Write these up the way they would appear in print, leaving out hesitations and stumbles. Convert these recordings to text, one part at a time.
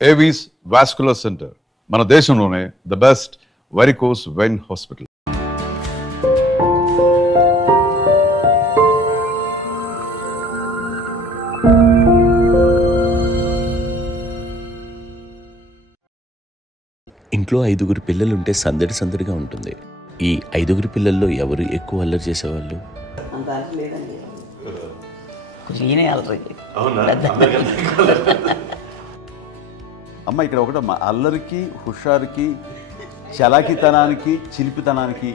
Avis vascular centre మన దేశంలోనే the best varicose vein hospital. ఇంట్లో 5 పిల్లలుంటే సందడి సందడిగా ఉంటుంది. ఈ 5 పిల్లల్లో ఎవరు ఎక్కువ అల్లరి చేసేవాళ్ళు? అమ్మ ఇక్కడ ఒకటి అల్లరికి, హుషారుకి, చలాకితనానికి, చిలిపితనానికి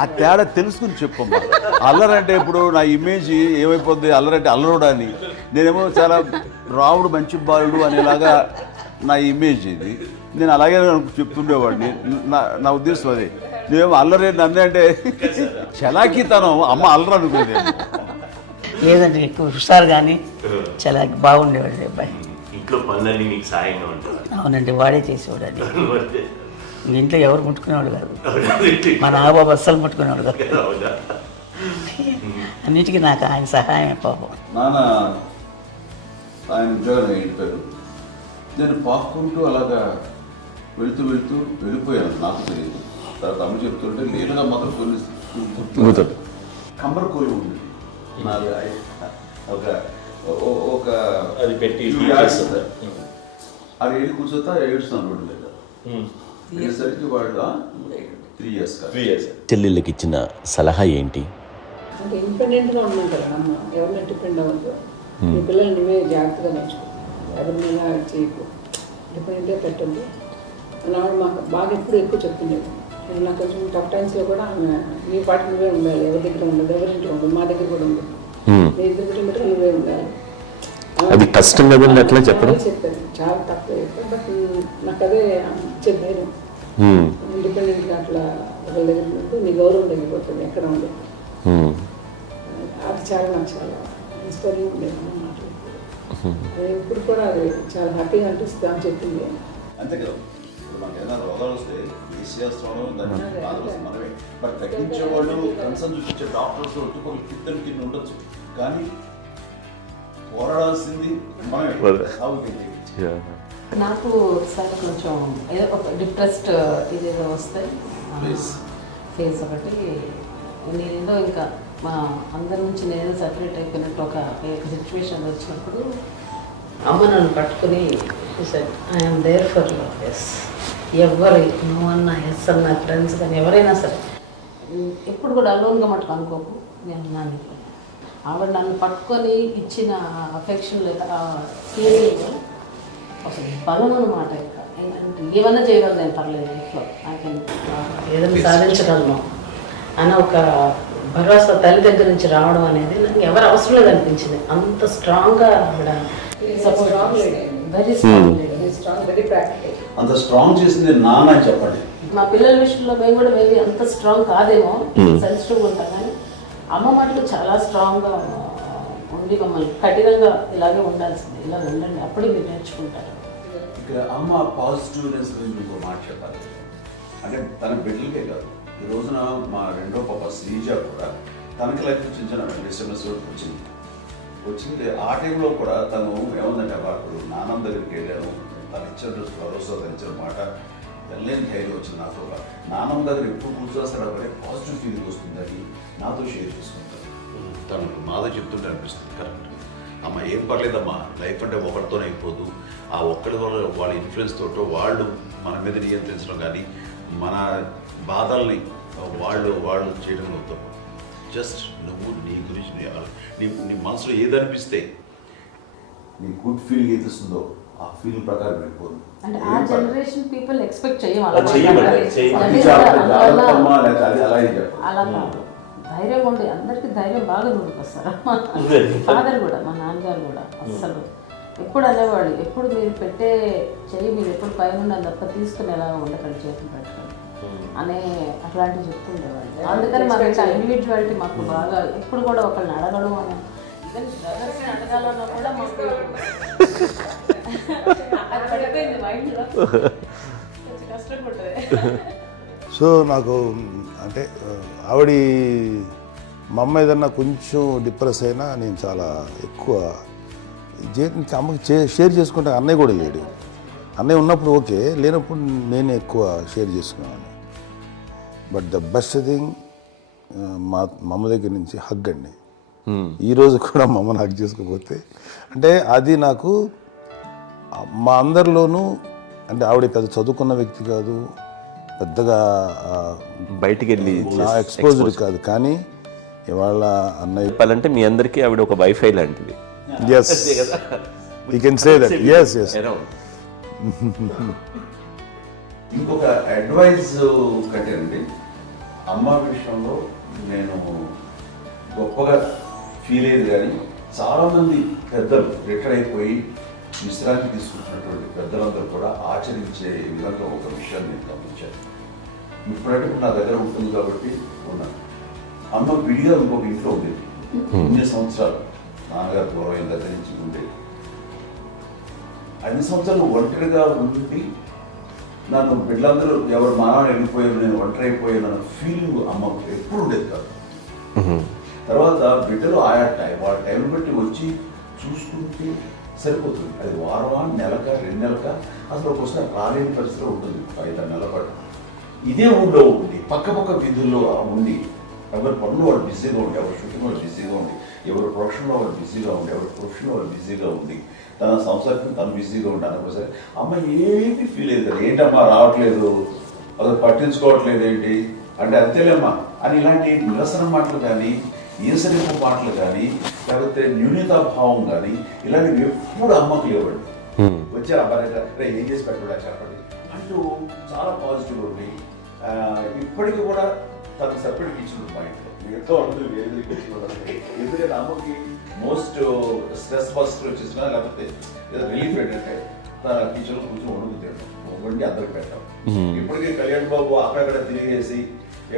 ఆ తేడా తెలుసుకుని చెప్పమ్మా. అల్లరంటే ఇప్పుడు నా ఇమేజ్ ఏమైపోద్ది, అల్లరంటే అల్లరుడు అని, నేనేమో చాలా రాముడు మంచి బాలుడు అనేలాగా నా ఇమేజ్ ఇది. నేను అలాగే చెప్తుండేవాడిని. నా ఉద్దేశం అదే. నేనేమో అల్లరే నన్ను అంటే చలాకితనం అమ్మ అల్లరు అనుకునేది. లేదంటే ఎక్కువ హుషారు కానీ చాలా బాగుండేవాడు అబ్బాయి. ఇంట్లో పనులన్నీ మీకు సాయంగా ఉంటుంది. అవునండి, వాడే చేసేవాడు. అది ఇంట్లో ఎవరు ముట్టుకునేవాడు కాదు. మా నాగబాబు అస్సలు ముట్టుకునేవాడు కాదు. అన్నిటికీ నాకు ఆయన సహాయమే పాపం. నాన్న ఆయన ఉద్యోగం అయిపోయారు. నేను పాక్కుంటూ అలాగా వెళుతూ వెళ్ళిపోయాను. నాకు తెలియదు. తర్వాత అమ్మ చెప్తుంటే నేరుగా మాత్రం కొన్ని కమ్మర కోలు ఉంది నాది. ఒక అది పెట్టి అది ఏడు కూర్చోతా ఏడుస్తున్నాను రోడ్డు మీద. అయ్యేసరికి వాళ్ళు 3 years. చెల్లెళ్ళకి ఇచ్చిన సలహా ఏంటి? అంటే ఇండిపెండెంట్గా ఉన్నాం కదా అమ్మ, ఎవరిని డిపెండ్ అవ్వద్దు. మీ పిల్లల్ని నువ్వే జాగ్రత్తగా నేర్చుకో, ఎవరినైనా చేయకు, డిపెండెంట్గా పెట్టద్దు అన్నాడు. మాకు బాగా ఎక్కువ చెప్తుండేది. నాకు కొంచెం టఫ్ టైమ్స్లో కూడా నీ పాటు నువ్వే ఉండాలి, ఎవరి దగ్గర ఉండదు, ఎవరింట్లో ఉండదు, మా దగ్గర కూడా ఉండదు, మీ ఇద్దరు మటుకు నువ్వే ఉండాలి. అది కష్టం కదండి అట్లా చెప్పడం. చెప్పాను, చాలా తక్కువ చెప్పాను. బట్ నాకు అదే చెప్పాను, ఇండిపెండెంట్గా అట్లా ఒకరి దగ్గర ఉంటూ నీ గౌరవం తగ్గిపోతుంది ఎక్కడ ఉండదు. అది చాలా నాకు చాలా ఇన్స్పైరింగ్ ఉండేది మాట్లాడుతుంది. ఇప్పుడు కూడా అది చాలా హ్యాపీగా అనిపిస్తుంది అని చెప్పింది. అంతే కదా, ఇప్పుడు మనకి ఏదైనా రోగాలు వస్తే చేస్తాను దాన్ని మనమే. బట్ తగ్గించే వాళ్ళు కన్సర్న్ చూపించే డాక్టర్స్ ఒట్టుకోలు ఇద్దరు కింద ఉండొచ్చు, కానీ పోరాడాల్సింది మనమే. నాకు సార్ కొంచెం ఏదో ఒక డిప్రెస్డ్ ఇదేదో వస్తే ఫేస్ ఒకటి నేనేదో ఇంకా మా అందరి నుంచి నేనేదో సపరేట్ అయిపోయినట్టు ఒక సిచ్యువేషన్ వచ్చినప్పుడు అమ్మ నన్ను పట్టుకుని ఐఎమ్ దేర్ ఫర్ ఎస్. ఎవరు నో అన్న ఎస్ అన్న ఫ్రెండ్స్ కానీ ఎవరైనా సరే ఎప్పుడు కూడా అలోన్గా మటుకు అనుకోకు, నేను నాన్న ఆవిడ నన్ను పట్టుకొని ఇచ్చిన అఫెక్షన్ లేదా ఫీలింగ్ అసలు బలం అన్నమాట. ఇంకా ఏంటంటే ఏమన్నా చేయగలను, నేను పర్లేదు ఇంట్లో ఏదైనా సాధించగలను అని ఒక భరోసా తల్లి దగ్గర నుంచి రావడం అనేది నాకు ఎవరు అవసరం లేదు అనిపించింది. అంత స్ట్రాంగ్గా ఆవిడ వెరీ స్ట్రాంగ్, అంత స్ట్రాంగ్ చేసింది నాన్న అని చెప్పండి. మా పిల్లల విషయంలో మేము కూడా మేబీ అంత స్ట్రాంగ్ కాదేమో, సెన్సిటివ్గా ఉంటాం, కానీ అమ్మ మటుకు చాలా స్ట్రాంగ్గా ఉండి మమ్మల్ని కఠినంగా ఇలాగే ఉండాల్సింది, ఇలా ఉండండి అప్పుడే మీరు నేర్చుకుంటారు. ఇక్కడ అమ్మ పాజిటివ్నెస్ గురించి ఇంకో మాట చెప్పాలి. అంటే తన బిడ్డలకే కాదు, ఈ రోజున మా రెండో పాప శ్రీజ కూడా తనకి లైఫ్ చిన్న డిస్టర్బెన్స్ వచ్చింది. ఆ టైంలో కూడా తను ఏముందంటే అప్పుడు నాన్నమ్మ దగ్గరికి వెళ్ళాను, తను ఇచ్చిన భరోసా, తను ఇచ్చిన మాట వెళ్ళలేని ధైర్యం వచ్చింది నాతో. నాన్నమ్మ దగ్గర ఎప్పుడు కూర్చొస్తాడు అప్పుడే పాజిటివ్ ఫీలింగ్ వస్తుందని నాతో షేర్ చేసుకుంటాను. తను మాతో చెప్తుంటే అనిపిస్తుంది కరెక్ట్. అమ్మ ఏం పర్లేదమ్మా, లైఫ్ అంటే ఒకరితోనే అయిపోదు, ఆ ఒక్కడి వల్ల వాళ్ళ ఇన్ఫ్లుయెన్స్ తోటో వాళ్ళు మన మీద నియంత్రించడం కానీ మన బాధల్ని వాళ్ళు చేయడం అవుతాం. జస్ట్ నువ్వు నీ గురించి నీ మనసులో ఏదనిపిస్తే నీ గుడ్ ఫీలింగ్ ఏది వస్తుందో ఆ ఫీలింగ్ ప్రకారం వెళ్ళిపోదు. అంటే ఆ జనరేషన్ పీపుల్ ఎక్స్పెక్ట్ అలా కాదు, ధైర్యం ఉండి అందరికీ ధైర్యం బాగా నూరుకొస్తారు. ఫాదర్ కూడా, మా నాన్నగారు కూడా అస్సలు ఎప్పుడు అనేవాళ్ళు, ఎప్పుడు మీరు పెట్టే చెయ్యి మీరు ఎప్పుడు పైన తప్ప తీసుకుని ఎలా ఉండకండి, చేతులు పెట్టుకోండి అనే అట్లాంటివి చెప్తుండేవాళ్ళు. అందుకని మాకు ఇండివిజువాలిటీ మాకు బాగా ఎప్పుడు కూడా ఒకళ్ళని అడగడం అని, ఈవెన్ బ్రదర్స్ని అడగాలన్నా కూడా మాకు అది పడిపోయింది మైండ్లో, కొంచెం కష్టపడ్డది. సో నాకు అంటే ఆవిడ మా అమ్మ ఏదన్నా కొంచెం డిప్రెస్ అయినా నేను చాలా ఎక్కువ అమ్మకి షేర్ చేసుకుంటే అన్నయ్య కూడా లేడు. అన్నయ్య ఉన్నప్పుడు ఓకే, లేనప్పుడు నేను ఎక్కువ షేర్ చేసుకున్నాను. బట్ ద బెస్ట్ థింగ్ మా అమ్మ దగ్గర నుంచి హగ్ అండి. ఈరోజు కూడా మా అమ్మని హగ్ చేసుకోకపోతే అంటే అది నాకు మా అందరిలోనూ, అంటే ఆవిడ పెద్ద చదువుకున్న వ్యక్తి కాదు, పెద్దగా బయటికి వెళ్ళి నా ఎక్స్పోజర్ కాదు, కానీ ఇవాళ అన్నయ్య చెప్పాలంటే మీ అందరికీ ఆవిడ ఒక వైఫై లాంటిది. Yes you can say that. Yes yes ఇంకొక అడ్వైజ్ కట్టండి, అమ్మ విషయంలో నేను గొప్పగా ఫీల్ అయ్యేది, కానీ చాలామంది పెద్దలు రిటైర్ అయిపోయి విశ్రాంతి తీసుకుంటున్నటువంటి పెద్దలందరూ కూడా ఆచరించే విధంగా ఒక విషయాన్ని నేను గమనించాను. ఇప్పుడంటే నా దగ్గర ఉంటుంది కాబట్టి ఉన్నాను. అమ్మ విడిగా ఇంకొక ఇంట్లో ఉండేది, 9 సంవత్సరాలు నాన్నగారు పూర్వమైన దగ్గర నుంచి ఉండేది. 5 సంవత్సరాలు ఒంటరిగా ఉండి నన్ను బిడ్డలందరూ ఎవరు మానవాళ్ళు వెళ్ళిపోయారు, నేను ఒంటరి అయిపోయాను అన్న ఫీలింగ్ అమ్మకు ఎప్పుడు ఉండేది కాదు. తర్వాత బిడ్డలు ఆయా వాళ్ళ టైం బట్టి వచ్చి చూసుకుంటే సరిపోతుంది. అది వారమా, నెలక, 2 నెలక, అసలు ఒకసారి రాలేని పరిస్థితిలో ఉంటుంది. 5-6 నెలల పాటు ఇదే ఊళ్ళో ఉండి పక్క వీధుల్లో ఉండి ఎవరి పనులు వాళ్ళు బిజీగా ఉండి, ఎవరి షూటింగ్ వాళ్ళు బిజీగా ఉండి, ఎవరి ప్రొఫెషన్లో వాళ్ళు బిజీగా ఉండి, ఎవరి ప్రొఫెషన్లో వాళ్ళు బిజీగా ఉండి, తన సంసారం తను బిజీగా ఉంటాను. ఒకసారి అమ్మ ఏమీ ఫీల్ అయ్యేది కదా, ఏంటమ్మా రావట్లేదు, అసలు పట్టించుకోవట్లేదు ఏంటి అంటే, అంతేలేమ్మా అని ఇలాంటి నిరసన మాటలు కానీ, ఈసరింపు మాటలు కానీ, లేకపోతే న్యూనతాభావం కానీ ఇలాంటివి ఎప్పుడు అమ్మకు లేవండి. వచ్చారు అబ్బాయి ఏం చేసి పెట్టడా చెప్పండి అంటూ చాలా పాజిటివ్ ఉంది. ఇప్పటికీ కూడా తను సపరేట్ కిచెన్ ఉంది మా ఇంట్లో, మిగతా అందరూ వేరే కిచెన్ ఉంటుంది. ఎందుకంటే అమ్మకి మోస్ట్ స్ట్రెస్ బస్టర్ వచ్చేసినా లేకపోతే ఏదో రిలీఫ్ ఏంటంటే తన కిచెన్లో కూర్చొని వండి అందరికి పెట్టాం. ఇప్పటికీ కళ్యాణ్ బాబు అక్కడక్కడ తిరిగేసి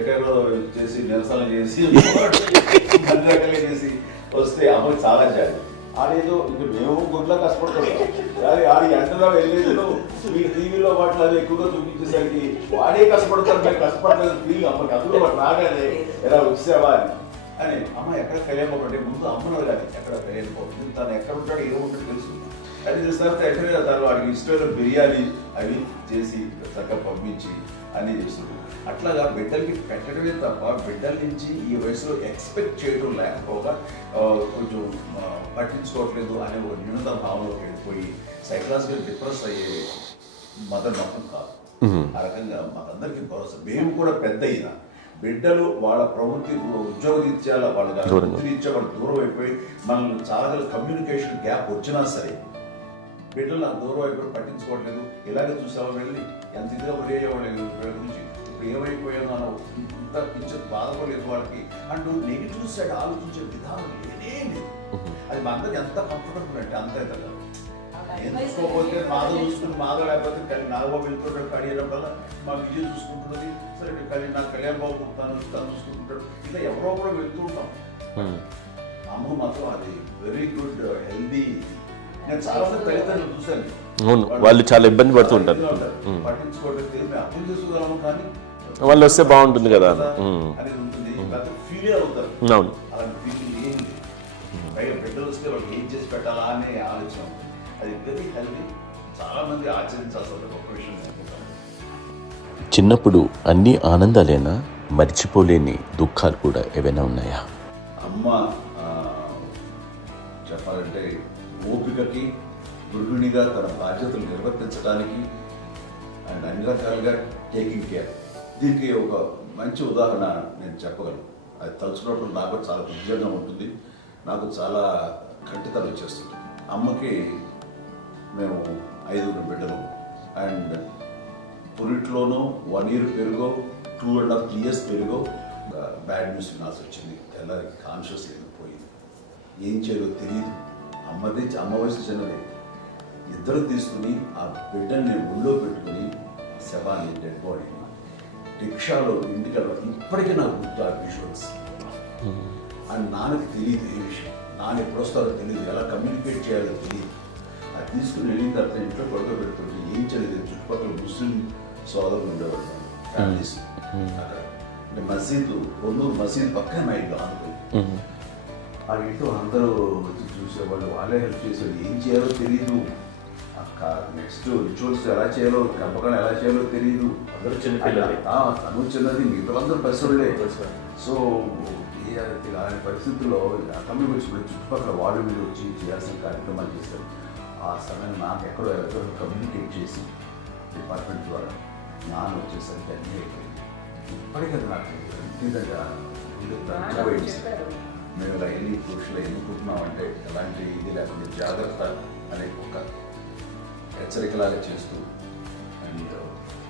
ఎక్కడో చేసి నిరసన చేసి అన్ని రకాలుగా చేసి వస్తే అమ్మకి చాలా జాలి. ఆడేదో ఇంక మేము గుడ్లా కష్టపడుతున్నాం, ఆడి ఎంతలో వెళ్ళేదో మీ టీవీలో వాటిలో అది ఎక్కువగా చూపించేసరికి వాడే కష్టపడతారు, మేము కష్టపడలేదు ఫీల్ అమ్మకి. అందులో వాడు రాగానే ఎలా వచ్చావా అని అమ్మ ఎక్కడ కళ్యాణ్ బాబు అంటే ముందు అమ్మను కానీ ఎక్కడ కళ్యాణ్ బాబు తను ఎక్కడ ఉంటాడో ఏముంటుందో తెలుసు. అది తెలిసిన తర్వాత ఎక్కడ తను వాడికి ఇష్టమైన బిర్యానీ అవి చేసి చక్కగా పంపించి అన్నీ చేస్తుంది. అట్లాగా బిడ్డలకి పెట్టడమే తప్ప బిడ్డల నుంచి ఈ వయసులో ఎక్స్పెక్ట్ చేయడం లేకపోగా కొంచెం పట్టించుకోవట్లేదు అనే ఒక న్యూనత భావంలోకి వెళ్ళిపోయి సైకలాజికల్ డిప్రెస్ అయ్యే మదర్ మొత్తం కాదు. ఆ రకంగా మాకందరికీ భరోసా. మేము కూడా పెద్ద అయినా బిడ్డలు వాళ్ళ ప్రవృత్తి ఉద్యోగరీత్యాల వాళ్ళ వృత్తిరీత్యా వాళ్ళు దూరం అయిపోయి మనల్ని చాలా కమ్యూనికేషన్ గ్యాప్ వచ్చినా సరే బిడ్డలు నాకు దూరం అయిపోయి పట్టించుకోవట్లేదు. ఇలాగే చూసావా వెళ్ళి ఎంత ఇదిగా ఉండేవాళ్ళు గురించి ఇప్పుడు ఏమైపోయానో అని ఇంత కించెం బాధపడలేదు వాళ్ళకి అంటూ నెగిటివ్ సైడ్ ఆలోచించే విధానం లేనే లేదు. అది మా అందరికి ఎంత కంఫర్టబుల్ అంటే అంత అయితే ఎందుకోకపోతే మాధవ చూసుకుని మాధవ లేకపోతే నాగబాబు వెళ్తుంటాడు కడిగినప్పుడల్లా మా విజయ్ చూసుకుంటున్నది సరే నాకు కళ్యాణ్ బాబు తను చూసుకుంటాడు. ఇట్లా ఎవరో కూడా వెళ్తూ ఉంటాం. అమ్మ మాత్రం అది వెరీ గుడ్ హెల్దీ. నేను చాలా మంది తల్లిదండ్రులు చూశాను, వాళ్ళు చాలా ఇబ్బంది పడుతూ ఉంటారు, పట్టించుకోవట్లేదు, మేము అర్థం చేసుకోగలము కానీ వాళ్ళు వస్తే బాగుంటుంది కదా అనేది ఉంటుంది. ఫీల్ అవుతారు, అలాంటి ఫీలింగ్ ఏం లేదు. పైగా బిడ్డలు వస్తే వాళ్ళకి ఏం చేసి పెట్టాలా అనే ఆలోచన. అది వెరీ హెల్దీ, చాలా మంది ఆచరించాల్సిన గొప్ప విషయం అనుకుంటాను. చిన్నప్పుడు అన్ని ఆనందాలేనా, మర్చిపోలేని దుఃఖాలు కూడా ఏవైనా ఉన్నాయా? అమ్మ చెప్పాలంటే ఓపికకి, గృహిణిగా తన బాధ్యతలు నిర్వర్తించడానికి అండ్ అన్ని రకాలుగా టేకింగ్ కేర్. దీనికి ఒక మంచి ఉదాహరణ నేను చెప్పగలను. అది తలుచుకున్నప్పుడు నాకు చాలా ఉద్యోగంగా ఉంటుంది, నాకు చాలా కంటితలు వచ్చేస్తుంది. అమ్మకి మేము 5 బిడ్డలు అండ్ పురిట్లోనూ 1 year పెరుగో 2.5 years పెరుగో బ్యాడ్ న్యూస్ వినాల్సి వచ్చింది. తెల్లారికి కాన్షియస్ లేకపోయింది, ఏం చేయాలో తెలియదు. అమ్మ వయసు చిన్నదే. ఇద్దరు తీసుకుని ఆ బిడ్డని నేను ఒళ్ళో పెట్టుకుని శవాన్ని డెడ్ బాడీని రిక్షాలో ఇంటికి వెళ్ళడం ఇప్పటికీ నాకు గుర్తు ఆ విజువల్స్. అని నాన్నకి తెలియదు ఏ విషయం, నాన్న ఎప్పుడు వస్తారో తెలియదు, ఎలా కమ్యూనికేట్ చేయాలో తెలియదు. అది తీసుకుని వెళ్ళిన తర్వాత ఇంట్లో పడుకోబెడుతుంటే ఏం చేయలేదు. చుట్టుపక్కల ముస్లిం సోదరులు ఉండేవాళ్ళు ఫ్యామిలీస్ అక్కడ. అంటే మసీదు కొన్నూరు మసీదు పక్కన మా ఇంట్లో అనుకుంది. ఆ ఇంట్లో అందరూ వచ్చి చూసేవాళ్ళు, వాళ్ళే హెల్ప్ చేసేవాళ్ళు. ఏం చేయాలో తెలియదు. ఆ నెక్స్ట్ రిచువల్స్ ఎలా చేయాలో, గర్భకాలం ఎలా చేయాలో తెలియదు. అందరూ చిన్నపిల్లలే. తను చిన్నది, మిగతాందరూ పసివాళ్ళే. సో అలాంటి పరిస్థితుల్లో తమ్మి వచ్చినప్పుడు చుట్టుపక్కల వాళ్ళు వీళ్ళు వచ్చి చేయాల్సిన కార్యక్రమాలు చేశారు. ఆ సమయం నాకు ఎక్కడో కమ్యూనికేట్ చేసి డిపార్ట్మెంట్ ద్వారా నాన్న వచ్చేసరికి అన్నీ అయిపోయింది. ఇప్పటికీ నాకు ఇంటిగా మేము ఇలా ఎన్ని పురుషులు ఎన్నుకుంటున్నామంటే ఎలాంటి ఇది లేకుండా జాగ్రత్త అనే ఒక హెచ్చరికలాగా చేస్తూ అండ్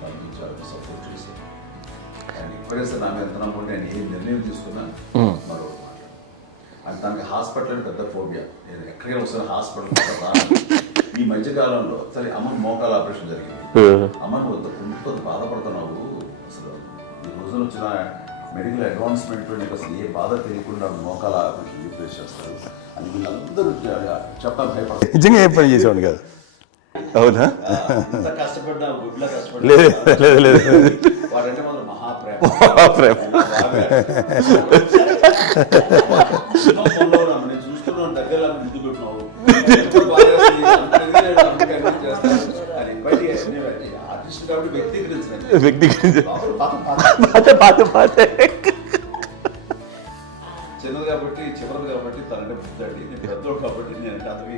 పంపించాలని సపోర్ట్ చేశాను. అండ్ ఇప్పుడే సార్ నా మీద ఎంత నమ్ముకుంటే నేను ఏ నిర్ణయం తీసుకున్నా మరో మాట అది తనకి హాస్పిటల్ అంటే పెద్ద ఫోబియా. నేను ఎక్కడికైనా ఒకసారి హాస్పిటల్ ఈ మధ్యకాలంలో సరే అమ్మ మోకాల ఆపరేషన్ జరిగింది. అమ్మ నువ్వు కొంత బాధపడుతున్నావు, అసలు ఈ రోజున వచ్చిన మెడికల్ అడ్వాన్స్మెంట్ నీకు అసలు ఏ బాధ తెలియకుండా మోకాల ఆపరేషన్ రీప్లేస్ చేస్తారు అని వీళ్ళందరూ చెప్పడానికి భయపడతారు. నిజంగా ఏ పని చేసేవాడు కాదు. అవునా? ఇంత కష్టపడ్డా గుడ్లా లేదు లేదు లేదు వాడంటే మాత్రం మహాప్రేమ. నేను చూస్తున్నాను దగ్గర ముందు పెట్టినావు ఆర్టిస్ట్ కాబట్టి వ్యక్తీకరించిన చిన్నది కాబట్టి చివరిది కాబట్టి తనంటే బుద్ధాడి, నేను పెద్దోడు కాబట్టి నేను అతని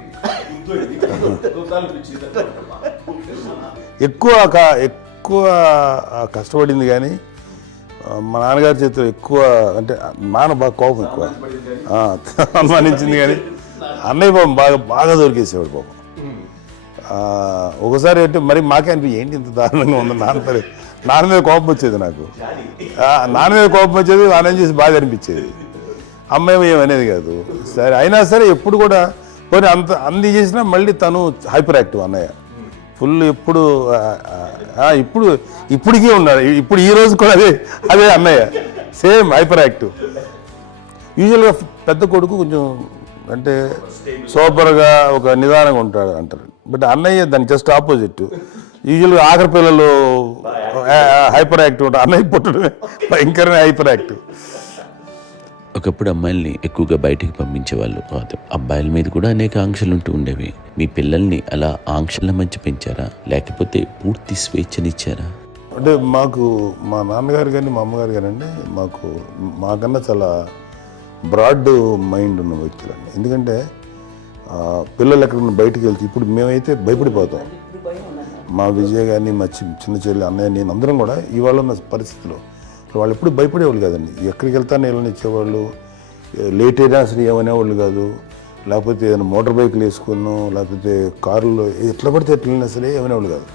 ఎక్కువ కష్టపడింది కానీ మా నాన్నగారి చేతిలో ఎక్కువ అంటే నాన్న బాగా కోపం ఎక్కువ అనుమానించింది కానీ అన్నయ్య పాపం బాగా దొరికేసేవాడు పాపం. ఒకసారి అంటే మరి మాకే అనిపి ఏంటి ఇంత దారుణంగా ఉంది నాన్న మీద కోపం వచ్చేది నాకు. నాన్న మీద కోపం వచ్చేది, వాళ్ళని చేసి బాగా అనిపించేది. అమ్మాయి ఏమనేది కాదు. సరే అయినా సరే ఎప్పుడు కూడా పోనీ అంది చేసినా మళ్ళీ తను హైపర్ యాక్టివ్ అన్నయ్య ఫుల్. ఇప్పటికీ ఉన్నారు. ఇప్పుడు ఈ రోజు కూడా అదే అన్నయ్య సేమ్ హైపర్ యాక్టివ్. యూజువల్గా పెద్ద కొడుకు కొంచెం అంటే సూపర్గా ఒక నిదానంగా ఉంటాడు అంటారు. బట్ అన్నయ్య దాని జస్ట్ ఆపోజిట్. యూజువల్గా ఆఖరి పిల్లలు హైపర్ యాక్టివ్ ఉంటారు, అన్నయ్య పుట్టడమే భయంకరమైన హైపర్ యాక్టివ్. ఒకప్పుడు అమ్మాయిల్ని ఎక్కువగా బయటికి పంపించేవాళ్ళు కాదు, అబ్బాయిల మీద కూడా అనేక ఆంక్షలు ఉంటూ ఉండేవి. మీ పిల్లల్ని అలా ఆంక్షల మధ్య పెంచారా, లేకపోతే పూర్తి స్వేచ్ఛనిచ్చారా? అంటే మాకు మా నాన్నగారు కానీ మా అమ్మగారు కానీ అండి మాకన్నా చాలా బ్రాడ్ మైండ్ ఉన్న వ్యక్తులండి. ఎందుకంటే పిల్లలు ఎక్కడన్నా బయటకు వెళ్తే ఇప్పుడు మేమైతే భయపడిపోతాం. మా విజయ్ కానీ మా చిన్న చెల్లి అన్నయ్య నేను అందరం కూడా ఇవాళ ఉన్న పరిస్థితిలో వాళ్ళు ఎప్పుడు భయపడేవాళ్ళు కాదండి. ఎక్కడికి వెళ్తాను వీళ్ళని ఇచ్చేవాళ్ళు, లేట్ అయినా అసలు ఏమనేవాళ్ళు కాదు. లేకపోతే ఏదైనా మోటార్ బైక్లు వేసుకున్నాం, లేకపోతే కారులో ఎట్లా పడితే ఎట్లా వెళ్ళినా సరే ఏమనేవాళ్ళు కాదు.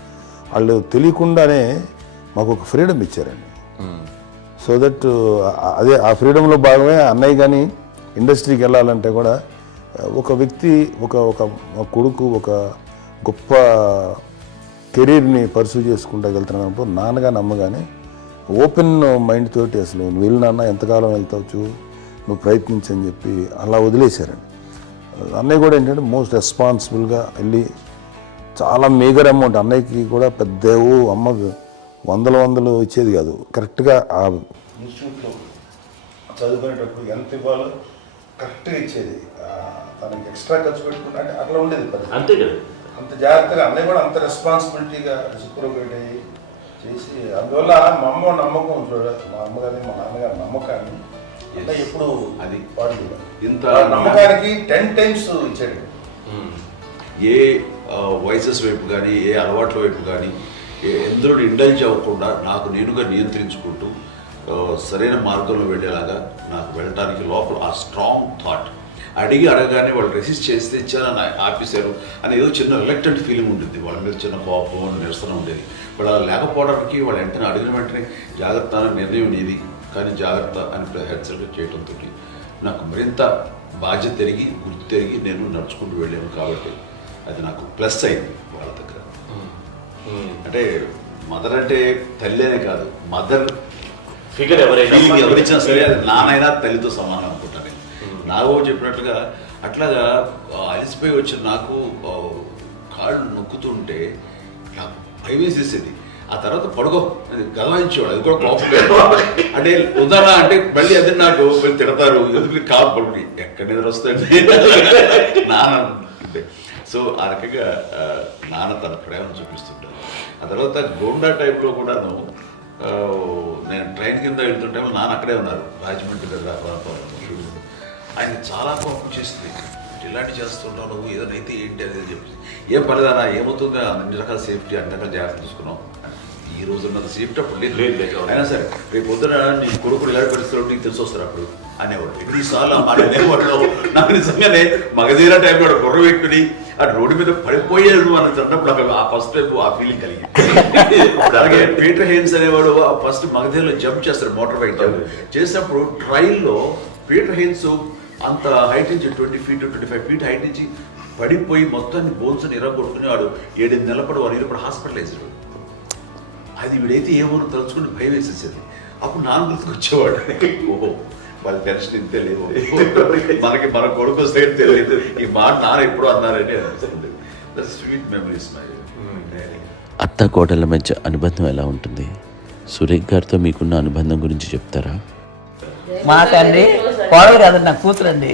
వాళ్ళు తెలియకుండానే మాకు ఒక ఫ్రీడమ్ ఇచ్చారండి. సో దట్ అదే ఆ ఫ్రీడంలో భాగమే అన్నయ్య కానీ ఇండస్ట్రీకి వెళ్ళాలంటే కూడా ఒక వ్యక్తి ఒక కొడుకు ఒక గొప్ప కెరీర్ని పర్సూ చేసుకుంటూ వెళ్తున్నప్పుడు నాన్నగాని అమ్మగానే ఓపెన్ మైండ్ తోటి అసలు నువ్వు వెళ్ళినా ఎంతకాలం వెళ్తావచ్చు, నువ్వు ప్రయత్నించని చెప్పి అలా వదిలేశారండి. అన్నయ్య కూడా ఏంటంటే మోస్ట్ రెస్పాన్సిబుల్గా వెళ్ళి చాలా మేజర్ అమౌంట్ అన్నయ్యకి కూడా పెద్ద అమ్మకు వందలు ఇచ్చేది కాదు. కరెక్ట్గా ఆ ఇన్స్టిట్యూట్లో చదువుకునేటప్పుడు ఎంత ఇవ్వాలో కరెక్ట్గా ఇచ్చేది. తనకి ఎక్స్ట్రా ఖర్చు పెట్టుకుంటే అంటే అట్లా ఉండేది అంతే కదా. అంత జాగ్రత్తగా అన్నయ్య కూడా అంత రెస్పాన్సిబిలిటీగా రెసిప్రోకేట్ అయ్యి చేసి అందువల్ల మా అమ్మ నమ్మకం చూడాలి. మా అమ్మగారి మా నాన్నగారి నమ్మకాన్ని అంటే ఎప్పుడు అది వాడు ఇంత నమ్మకానికి 10 times ఇచ్చాడు. ఏ వాయిసెస్ వైపు కానీ ఏ అలవాట్ల వైపు కానీ ఎందులో ఇండల్జ్ అవ్వకుండా నాకు నేనుగా నియంత్రించుకుంటూ సరైన మార్గంలో వెళ్ళేలాగా నాకు వెళ్ళడానికి లోపల ఆ స్ట్రాంగ్ థాట్ అడగగానే వాళ్ళు రెసిస్ట్ చేస్తే ఇచ్చారని ఆపేశారు అని ఏదో చిన్న రిలక్టెంట్ ఫీలింగ్ ఉంటుంది. వాళ్ళ మీద చిన్న కోపం నిరసన ఉండేది. వాళ్ళు అలా లేకపోవడానికి వాళ్ళు వెంటనే అడిగిన వెంటనే జాగ్రత్త అనే నిర్ణయం నీది కానీ జాగ్రత్త అని హెచ్చరిక చేయడంతో నాకు మరింత బాధ్యత తిరిగి గుర్తు తిరిగి నేను నడుచుకుంటూ వెళ్ళాను. కాబట్టి అది నాకు ప్లస్ అయింది వాళ్ళ దగ్గర. అంటే మదర్ అంటే తల్లి అనే కాదు, మదర్ ఫిగర్ ఎవరిచ్చినా సరే అది నానైనా తల్లితో సమానం అనుకుంటాను. నాగో చెప్పినట్లుగా అట్లాగా అలసిపోయి వచ్చిన నాకు కాళ్ళు నొక్కుతుంటే నాకు భయం వేసేసేది. ఆ తర్వాత పడుకో గదవాయించేవాడు, అది కూడా కోపం. అంటే ఉదాహరణ అంటే మళ్ళీ అదే నాకు తిడతారు, ఎందుకు కాలు పడుకుని ఎక్కడ నిద్ర వస్తుంది నాన్న. సో ఆ రకంగా నాన్న తన ప్రేమను చూపిస్తుంటారు. ఆ తర్వాత గోండా టైప్లో కూడాను నేను ట్రైన్ కింద వెళ్తుంటే నాన్న అక్కడే ఉన్నారు, రాజమండ్రి దగ్గర ప్రాంతంలో. ఆయన చాలా కోపం చేస్తుంది, ఇలాంటి చేస్తుంటావు నువ్వు, ఏదైతే ఏంటి అనేది చెప్పి, ఏం పర్లేదన్నా ఏమవుతుందో అన్ని రకాల సేఫ్టీ అన్ని రకాల జాగ్రత్త చూసుకున్నాం. ఈ రోజు ఉన్నంత సేఫ్టీ అప్పుడు లేదు. అయినా సరే రేపు పొద్దున నీ కొడుకులు ఇలాంటి పరిస్థితులు నీకు తెలిసి వస్తారు అప్పుడు అనేవాడు. ఎన్నిసార్లు ఆ మాట అనేవాడు. నాకు నిజంగానే మగధీర టైంలో గుర్ర వ్యక్తుడి ఆ రోడ్డు మీద పడిపోయాడు అని అన్నప్పుడు అక్కడ ఆ ఫస్ట్ టైం ఆ ఫీలింగ్ కలిగింది. అలాగే పీటర్ హెయిన్స్ అనేవాడు ఆ ఫస్ట్ మగధీరలో జంప్ చేస్తారు, మోటార్ బైక్ జంప్ చేసినప్పుడు ట్రైల్లో పీటర్ హెయిన్స్ అంత హైట్ నుంచి 20 feet 25 feet హైట్ నుంచి పడిపోయి మొత్తాన్ని బోన్స్ ఇరగొట్టుకునేవాడు. 7 నెలల పాటు వాడు ఇప్పుడు హాస్పిటలైజ్డ్. అది వీడైతే ఏమో తలుచుకుని భయం వేసేసేది. అప్పుడు నాన్న గుర్తుకు వచ్చేవాడు, ఓహో వాళ్ళ టెన్షన్ ఇంతే లేవు, మనకి మన కొడుకు వస్తే తెలియదు ఈ మాట నాన్న ఎప్పుడు అన్నారని అనిపిస్తుంది. Sweet memories my daddy. అత్త కోడళ్ళ మధ్య అనుబంధం ఎలా ఉంటుంది? సురేఖ్ గారితో మీకున్న అనుబంధం గురించి చెప్తారా? మాకండి కోడలు కాదు, నా కూతురండి.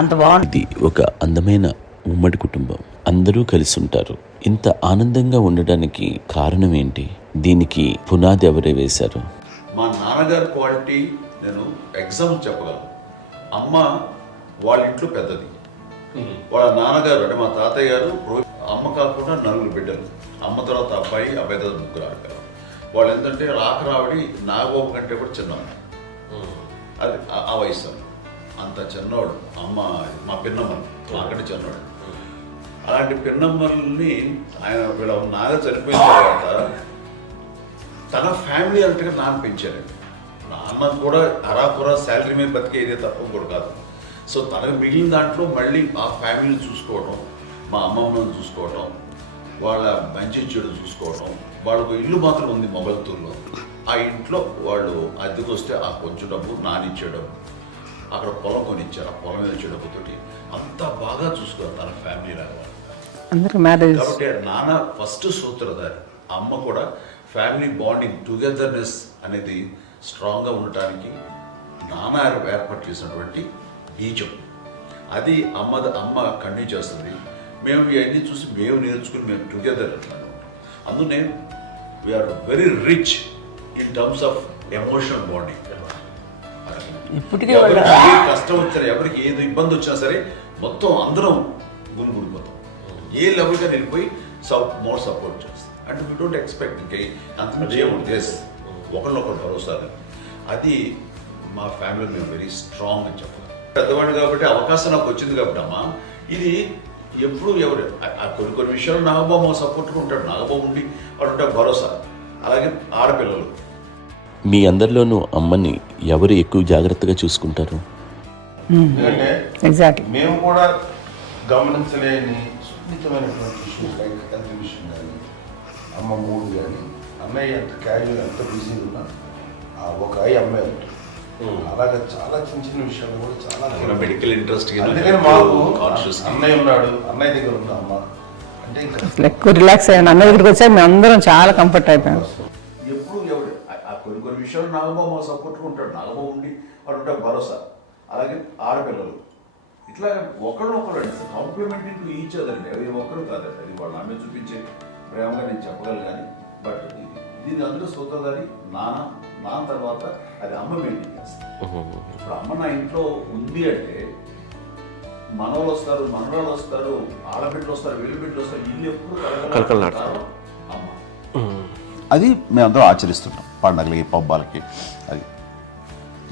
అంత బాగుంది. ఇది ఒక అందమైన ఉమ్మడి కుటుంబం, అందరూ కలిసి ఉంటారు. ఇంత ఆనందంగా ఉండడానికి కారణం ఏంటి? దీనికి పునాది ఎవరే వేశారు? మా నాన్నగారి క్వాలిటీ నేను ఎగ్జాంపుల్ చెప్పగలను. అమ్మ వాళ్ళ ఇంట్లో పెద్దది, వాళ్ళ నాన్నగారు అంటే మా తాతయ్య గారు అమ్మ కాకుండా 4 బిడ్డలు, అమ్మ తర్వాత అబ్బాయి తర్వాత 3 ఆడపిల్లలు. వాళ్ళు ఏంటంటే రాకరావిడి నాగబాబు కంటే కూడా చిన్నమ్మ, అది ఆ వయసు అంత చిన్నవాడు. అమ్మ మా పిన్నమ్మని నాకంటే చిన్నవాడు. అలాంటి పిన్నమ్మల్ని ఆయన వీళ్ళ నాగ చనిపోయిన తర్వాత తన ఫ్యామిలీ అన్నట్టుగా నాన్న పెంచారు. నాన్న కూడా అరాపురా శాలరీ మీద బతికేదే తప్ప కూడా కాదు. సో తనకు మిగిలిన దాంట్లో మళ్ళీ ఆ ఫ్యామిలీని చూసుకోవడం, మా అమ్మమ్మని చూసుకోవడం, వాళ్ళ మంచి చెడు చూసుకోవడం. వాళ్ళకు ఇల్లు మాత్రం ఉంది మొగల్తూరులో. ఆ ఇంట్లో వాళ్ళు అద్దెకు వస్తే ఆ కొంచెం డబ్బు నానిచ్చేయడం, అక్కడ పొలం కొనిచ్చారు, ఆ పొలం మీద వచ్చే డబ్బుతోటి అంతా బాగా చూసుకోవాలి తన ఫ్యామిలీ లాగా. కాబట్టి నాన్న ఫస్ట్ సూత్రధారి, అమ్మ కూడా ఫ్యామిలీ బాండింగ్ టుగెదర్నెస్ అనేది స్ట్రాంగ్గా ఉండటానికి నాన్న ఏర్పాటు చేసినటువంటి బీజం. అది అమ్మ కంటిన్యూ చేస్తుంది. మేము ఇవన్నీ చూసి మేము నేర్చుకుని మేము టుగెదర్ అట్లాగా ఉంటాం. అందునే we're very rich in terms of emotional bonding. ఇప్పటికే ఎవరికి ఏ కష్టం వచ్చినా, ఎవరికి ఏది ఇబ్బంది వచ్చినా సరే మొత్తం అందరం గుమిగూడిపోతాం. ఏ లెవెల్గా వెళ్ళిపోయి మోర్ సపోర్ట్ చేస్తాం. అంటే వీ డోంట్ ఎక్స్పెక్ట్ ఇంకా అంతమంది ఏముంటుంది, ఎస్ ఒకరినొకరు భరోసా. అది మా ఫ్యామిలీ మేము వెరీ స్ట్రాంగ్ అని చెప్పాలి. పెద్దవాడిని కాబట్టి అవకాశం నాకు వచ్చింది కాబట్టి అమ్మ ఇది ఎప్పుడు ఎవరు కొన్ని విషయాలు నాగబాబు సపోర్ట్గా ఉంటాడు, నాగబాబు ఉండి వాడు ఉంటాడు భరోసా. అలాగే ఆడపిల్లలు మీ అందరిలోనూ అమ్మని ఎవరు ఎక్కువ జాగ్రత్తగా చూసుకుంటారు? ఎందుకంటే ఎగ్జాక్ట్లీ మేము కూడా గమనించలేని సున్నితమైనటువంటి ఇష్యూస్ లైక్ హెల్త్ విషయం కానీ, అమ్మ మూడు కానీ, అన్నయ్య ఎంత క్యాజువల్ ఎంత బిజీగా ఉన్నా ఒక అమ్మాయి ఉంటుంది. అలాగే చాలా చిన్న చిన్న విషయాలు కూడా చాలా మెడికల్ ఇంట్రెస్ట్. అందుకని మాకు అన్నయ్య ఉన్నాడు, అన్నయ్య దగ్గర ఉన్న అమ్మ అంటే ఇంకా ఎక్కువ రిలాక్స్ అయ్యాను. అన్న దగ్గరికి వచ్చాక మేము అందరం చాలా కంఫర్ట్ అయిపోయాం. ఎప్పుడు ఎవరు కొన్ని విషయాలు నాగబాబు సపోర్ట్గా ఉంటాడు, నాగబాబు ఉండి వాడు ఉంటాడు భరోసా. అలాగే ఆడపిల్లలు ఇట్లా ఒకళ్ళొకరు అండి కాంప్లిమెంటింగ్ టు ఈచ్ అదర్ అండి. అది ఒక్కరు కాదండి, అది వాళ్ళు ఆమె చూపించే ప్రేమగా నేను చెప్పగలను. కానీ బట్ దీని అందరూ సూత్రధారి నాన్న తర్వాత అది అమ్మ మెయింటైన్ చేస్తుంది. ఇప్పుడు అమ్మ నా ఇంట్లో ఉంది అంటే మనవాళ్ళు వస్తారు, మనవాళ్ళు వస్తారు, ఆడబిడ్డలు వస్తారు, వెలుబిడ్డలు వస్తారు, ఇల్లు ఎప్పుడు కలకలాడతారు అమ్మ. అది మేమందరం ఆచరిస్తున్నాం పండగలకి పబ్బాలకి. అది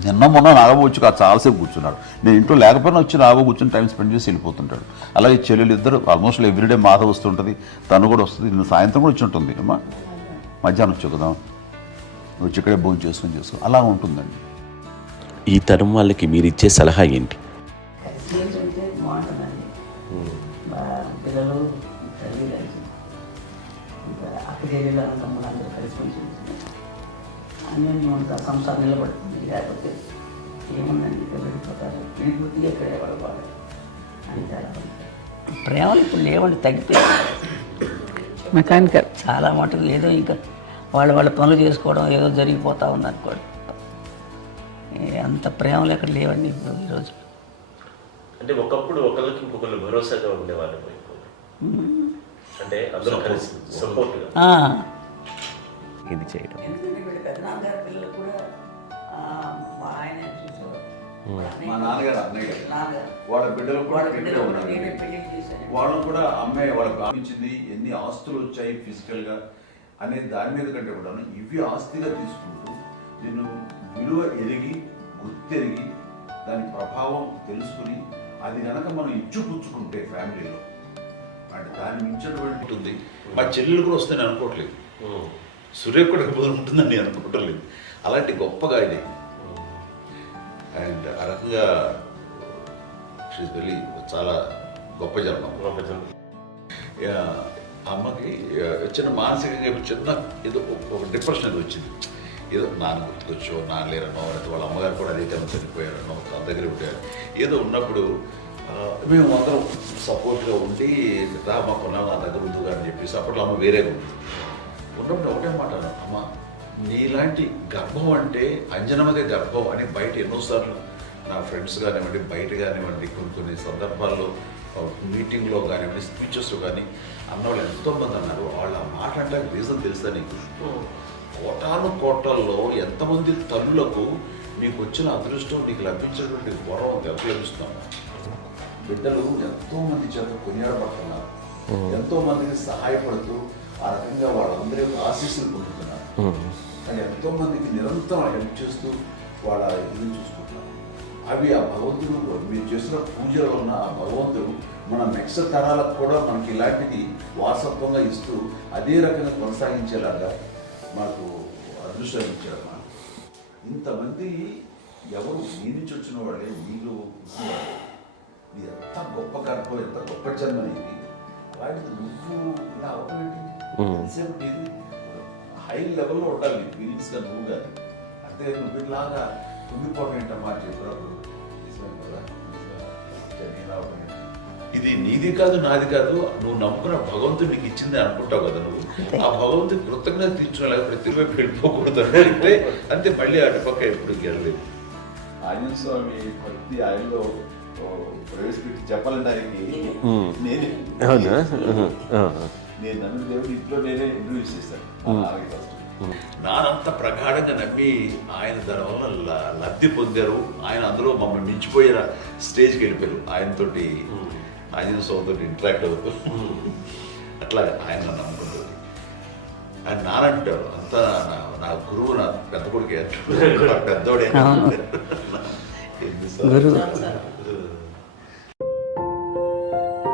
నిన్న మొన్న నాగబాబు వచ్చి చాలాసేపు కూర్చున్నాడు. నేను ఇంట్లో లేకపోయినా వచ్చి నాగబాబు కూర్చొని టైం స్పెండ్ చేసి వెళ్ళిపోతుంటాడు. అలాగే చెల్లెలు ఇద్దరు ఆల్మోస్ట్ ఎవ్రీడే మాత వస్తుంటుంది, తను కూడా వస్తుంది. నిన్న సాయంత్రం కూడా వచ్చి ఉంటుంది అమ్మా, మధ్యాహ్నం వచ్చి కదా వచ్చి ఇక్కడే భోజనం చేసుకో అలా ఉంటుందండి. ఈ తరం వాళ్ళకి మీరు ఇచ్చే సలహా ఏంటి? ఏంటంటే బాగుంటుందండి. పిల్లలు తల్లి కలిసి ఇంకా అక్కడేళ్ళ తమ్ముడు అందరూ కలిసి అన్నీ ఉంటా సంసారం నిలబడుతుంది. లేకపోతే ఏముందండి ఇక్కడ వెళ్ళిపోతారు, విడిపోతే ఎక్కడే పడవాలి అంటే ప్రేమలు ఇప్పుడు లేవండి, తగ్గిపోయాయి. మెకానికల్ చాలా మటుకు ఏదో ఇంకా వాళ్ళ పనులు చేసుకోవడం ఏదో జరిగిపోతూ ఉంది అనుకోండి. అంత ప్రేమలు ఎక్కడ లేవండి ఇప్పుడు ఈరోజు. అంటే ఒకప్పుడు ఒకళ్ళకి ఇంకొకళ్ళు భరోసాగా ఉండేవాళ్ళు అంటే అందరూ కలిసి సపోర్ట్గా ఆ. ఇది చేయడం. ఎందుకంటే వీళ్ళ పెద్దనాన్నగారి పిల్లలు కూడా మా ఆయన చూసేవారు. మా నాన్నగారు అన్నయ్య గారు నాన్నగారు వాళ్ళ బిడ్డలు కూడా వాళ్ళ ఇక్కడే బిడ్డలు కూడా ఉన్నారు. నేనే పెళ్లి చేశాను. వాళ్ళని కూడా అమ్మాయి వాళ్ళకి భావించింది ఎన్ని ఆస్తులు వచ్చాయి ఫిజికల్ గా అనే దాని మీద కంటే కూడా ఇవి ఆస్తిగా తీసుకుంటూ నేను విలువ ఎరిగి గుర్తెరిగి దాని ప్రభావం తెలుసుకుని అది కనుక మనం ఇచ్చుపుచ్చుకుంటే ఫ్యామిలీలో అంటే దాన్ని మించినటువంటి ఉంటుంది. మా చెల్లెలు కూడా వస్తే నేను అనుకోవట్లేదు, సూర్య కూడా ఉంటుందని నేను అనుకోవటం లేదు. అలాంటి గొప్పగా ఇది అండ్ ఆ రకంగా షీస్ వెరీ చాలా గొప్ప జన్మ. అమ్మకి చిన్న మానసికంగా చిన్న ఏదో ఒక డిప్రెషన్ అది వచ్చింది. ఏదో నాన్న గుర్తుకొచ్చో నాన్న లేరనో లేకపోతే వాళ్ళ అమ్మగారు కూడా అదే టైం చనిపోయారనో తన దగ్గర ఉంటారు ఏదో ఉన్నప్పుడు మేము అందరం సపోర్ట్గా ఉండి మా కొన్నాళ్ళు నా దగ్గర ఉందిగా అని చెప్పేసి అప్పట్లో అమ్మ వేరేగా ఉంది. ఉన్నప్పుడు ఒకటే మాట అమ్మ నీలాంటి గర్భం అంటే అంజనమదే గర్భం అని బయట ఎన్నోసార్లు నా ఫ్రెండ్స్ కానివ్వండి బయట కానివ్వండి కొన్ని సందర్భాల్లో మీటింగ్లో కానివ్వండి స్పీచెస్లో కానీ అన్నవాళ్ళు ఎంతోమంది అన్నారు. వాళ్ళ మాట అంటే రీజన్ తెలుసా నీకు? కోటాను కోటల్లో ఎంతమంది తల్లులకు నీకు వచ్చిన అదృష్టం నీకు లభించినటువంటి వరం ఎవరు లభిస్తున్నావు? బిడ్డలు ఎంతో మంది చేత కొనియాడబడుతున్నారు, ఎంతో మందికి సహాయపడుతూ ఆ రకంగా వాళ్ళందరి యొక్క ఆశీస్సులు పొందుతున్నారు. కానీ ఎంతో మందికి నిరంతరం హెల్ప్ చేస్తూ వాళ్ళ ఇది చూసుకుంటున్నారు. అవి ఆ భగవంతుడు మీరు చేసిన పూజలో ఉన్న ఆ భగవంతుడు మన నెక్స్ట్ తరాలకు కూడా మనకి ఇలాంటిది వారసత్వంగా ఇస్తూ అదే రకంగా కొనసాగించేలాగా మాకు అదృష్టం ఇచ్చారు. ఇంతమంది ఎవరు నీ నుంచి వచ్చిన వాళ్ళే నీళ్ళు ఇది ఎంత గొప్ప గర్భం ఎంత గొప్ప జన్మ ఇది వాటికి నువ్వు ఇలా అవటమేంటి? ఎంతసేపు నీది హై లెవెల్లో ఉండాలి నీ ఫీలింగ్స్గా నువ్వు కానీ అంతే నువ్వు ఇలాగా కుంగిపోవడం ఏంటమ్మా చెప్పినప్పుడు నిజమే కదా ఇది నీది కాదు నాది కాదు నువ్వు నమ్ముకున్న భగవంతుడు నీకు ఇచ్చింది అనుకుంటావు కదా నువ్వు ఆ భగవంతుడి కృతజ్ఞత తీర్చుకునే లేకపోతే తిరువైపు వెళ్ళిపోకూడదు అంటే అంతే మళ్ళీ అటుపక్క ఎప్పుడు గెలలేదు. ఆంజనేయ స్వామి భక్తి ఆయనలో ప్రవేశపెట్టి చెప్పాలడానికి నేను నమ్మిన దేవుడు ఇంట్లో నేనే ఇంట్రడ్యూస్ చేశాను. నానంత ప్రగాఢంగా నమ్మి ఆయన దాని వల్ల లబ్ధి పొందారు. ఆయన అందులో మమ్మల్ని మించిపోయిన స్టేజ్కి వెళ్ళిపోయారు. ఆయనతోటి ఆంజనేయ స్వామితో ఇంటరాక్ట్ అవుతూ అట్లా ఆయన నమ్ముకుంటుంది. ఆయన నానంటారు అంతా నా గురువు నా పెద్ద కొడుకు పెద్దోడే.